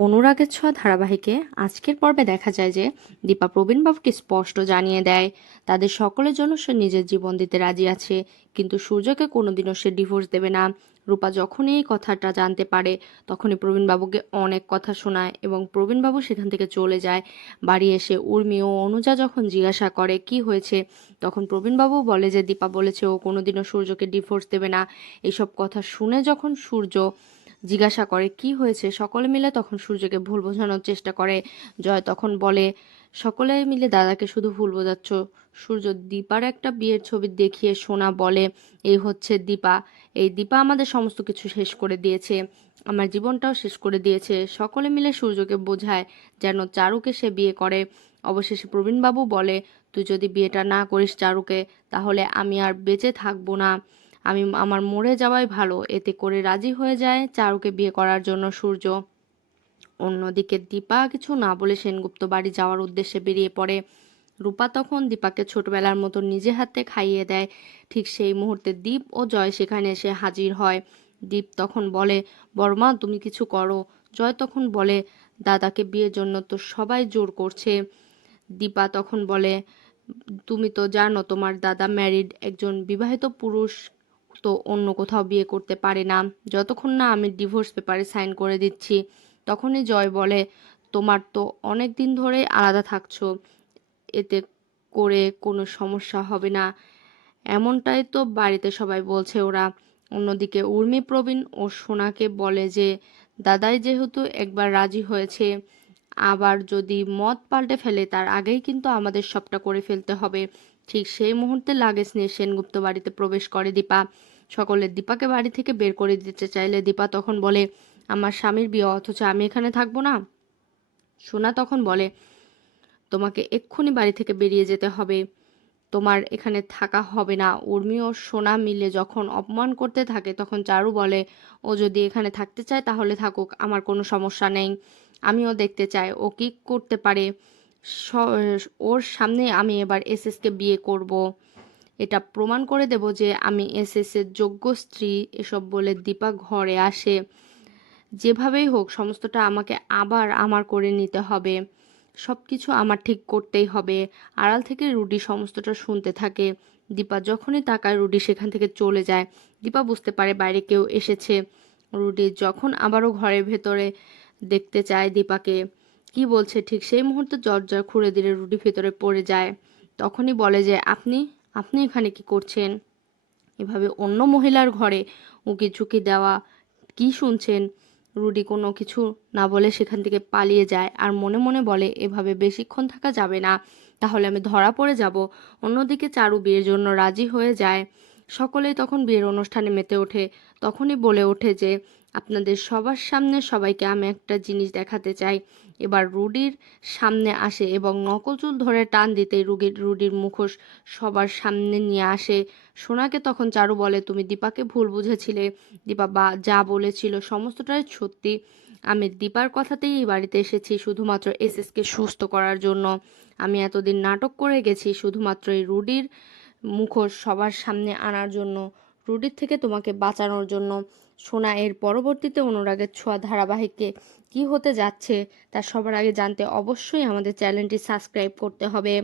অনুরাগের ছোঁয়া ধারাবাহিকে আজকের পর্বে দেখা যায় যে দীপা প্রবীণবাবুকে স্পষ্ট জানিয়ে দেয় তাদের সকলের জন্য সে নিজের জীবন দিতে রাজি আছে, কিন্তু সূর্যকে কোনোদিনও সে ডিভোর্স দেবে না। রূপা যখনই এই কথাটা জানতে পারে তখনই প্রবীণবাবুকে অনেক কথা শোনায় এবং প্রবীণবাবু সেখান থেকে চলে যায়। বাড়ি এসে উর্মি ও অনুজা যখন জিজ্ঞাসা করে কি হয়েছে, তখন প্রবীণবাবু বলে যে দীপা বলেছে ও কোনোদিনও সূর্যকে ডিভোর্স দেবে না। এইসব কথা শুনে যখন সূর্য জিজ্ঞাসা করে কি হয়েছে, সকলে মিলে তখন সূর্যকে ভুল বোঝানোর চেষ্টা করে। জয় তখন বলে সকলে মিলে দাদাকে শুধু ভুল বোঝাচ্ছ। সূর্য দীপার একটা বিয়ের ছবি দেখিয়ে সোনা বলে এই হচ্ছে দীপা, এই দীপা আমাদের সমস্ত কিছু শেষ করে দিয়েছে, আমার জীবনটাও শেষ করে দিয়েছে। সকলে মিলে সূর্যকে বোঝায় যেন চারুকে সে বিয়ে করে। অবশেষে প্রবীণবাবু বলে তুই যদি বিয়েটা না করিস চারুকে, তাহলে আমি আর বেঁচে থাকবো না, আমি আমার মরে যাওয়াই ভালো। এতে করে রাজি হয়ে যায় চারুকে বিয়ে করার জন্য সূর্য। অন্যদিকে দীপা কিছু না বলে সেনগুপ্ত বাড়ি যাওয়ার উদ্দেশ্যে বেরিয়ে পড়ে। রূপা তখন দীপাকে ছোটবেলার মতো নিজে হাতে খাইয়ে দেয়। ঠিক সেই মুহূর্তে দীপ ও জয় সেখানে এসে হাজির হয়। দীপ তখন বলে বর্মা তুমি কিছু করো। জয় তখন বলে দাদাকে বিয়ের জন্য তো সবাই জোর করছে। দীপা তখন বলে তুমি তো জানো তোমার দাদা ম্যারিড একজন বিবাহিত পুরুষ, তো অন্য কোথাও বিয়ে করতে পারে না যতক্ষণ না আমি ডিভোর্স পেপারে সাইন করে দিচ্ছি। তখনই জয় বলে তোমার তো অনেক দিন ধরে আলাদা থাকছো, এতে করে কোনো সমস্যা হবে না, এমনটাই তো বাড়িতে সবাই বলছে ওরা। অন্যদিকে উর্মি প্রবীণ ও সোনাকে বলে যে দাদাই যেহেতু একবার রাজি হয়েছে, আবার যদি মত পাল্টে ফেলে তার আগেই কিন্তু আমাদের সবটা করে ফেলতে হবে। ঠিক সেই মুহূর্তে লাগেজ নিয়ে সেনগুপ্ত বাড়িতে প্রবেশ করে দীপা। সকলে দীপাকে বাড়ি থেকে বের করে দিতে চাইলে দীপা তখন বলে আমার স্বামীর বিয়ে, অথচ আমি এখানে থাকবো না। সোনা তখন বলে তোমাকে এক্ষুনি বাড়ি থেকে বেরিয়ে যেতে হবে, তোমার এখানে থাকা হবে না। উর্মি ও সোনা মিলে যখন অপমান করতে থাকে তখন চারু বলে ও যদি এখানে থাকতে চায় তাহলে থাকুক, আমার কোনো সমস্যা নেই, আমিও দেখতে চাই ও কি করতে পারে। ওর সামনে আমি এবার এসএসকে বিয়ে করব, এটা প্রমাণ করে দেব যে আমি এসএস এর যোগ্য স্ত্রী। এসব বলে দীপা ঘরে আসে। যেভাবেই হোক সমস্তটা আমাকে আবার আমার করে নিতে হবে, সবকিছু আমার ঠিক করতেই হবে। আড়াল থেকে রুডি সমস্তটা শুনতে থাকে। দীপা যখনই তাকায় রুডি সেখান থেকে চলে যায়। দীপা বুঝতে পারে বাইরে কেউ এসেছে। রুডি যখন আবারও ঘরের ভেতরে দেখতে চায় দীপাকে কি বলছে, ঠিক সেই মুহূর্তে দরজা খুঁড়ে দিলে রুডি ভেতরে পড়ে যায়। তখনই বলে যে আপনি আপনি এখানে কি করছেন, এভাবে অন্য মহিলার ঘরে উকি ঝুঁকি দেওয়া, কি শুনছেন। রুডি কোনো কিছু না বলে সেখান থেকে পালিয়ে যায় আর মনে মনে বলে এভাবে বেশিক্ষণ থাকা যাবে না, তাহলে আমি ধরা পড়ে যাব। অন্যদিকে চারু বিয়ের জন্য রাজি হয়ে যায়। সকলেই তখন বিয়ের অনুষ্ঠানে মেতে ওঠে। তখনই বলে ওঠে যে আপনাদের সবার সামনে সবাইকে আমি একটা জিনিস দেখাতে চাই। এবার রুডির সামনে আসে এবং নকল চুল ধরে টান দিতেই রুডির মুখোশ সবার সামনে নিয়ে আসে। সোনাকে তখন চারু বলে তুমি দীপাকে ভুল বুঝেছিলে, দীপা যা বলেছিল সমস্তটাই সত্যি, আমি দীপার কথাতেই এই বাড়িতে এসেছি শুধুমাত্র এসএসকে সুস্থ করার জন্য। আমি এতদিন নাটক করে গেছি শুধুমাত্র এই রুডির মুখোশ সবার সামনে আনার জন্য, রুডির থেকে তোমাকে বাঁচানোর জন্য। সোনা এর পরবর্তীতে অনুরাগের ছোঁয়া ধারাবাহিকে কি হতে যাচ্ছে তা সবার আগে জানতে অবশ্যই আমাদের চ্যানেলটি সাবস্ক্রাইব করতে হবে।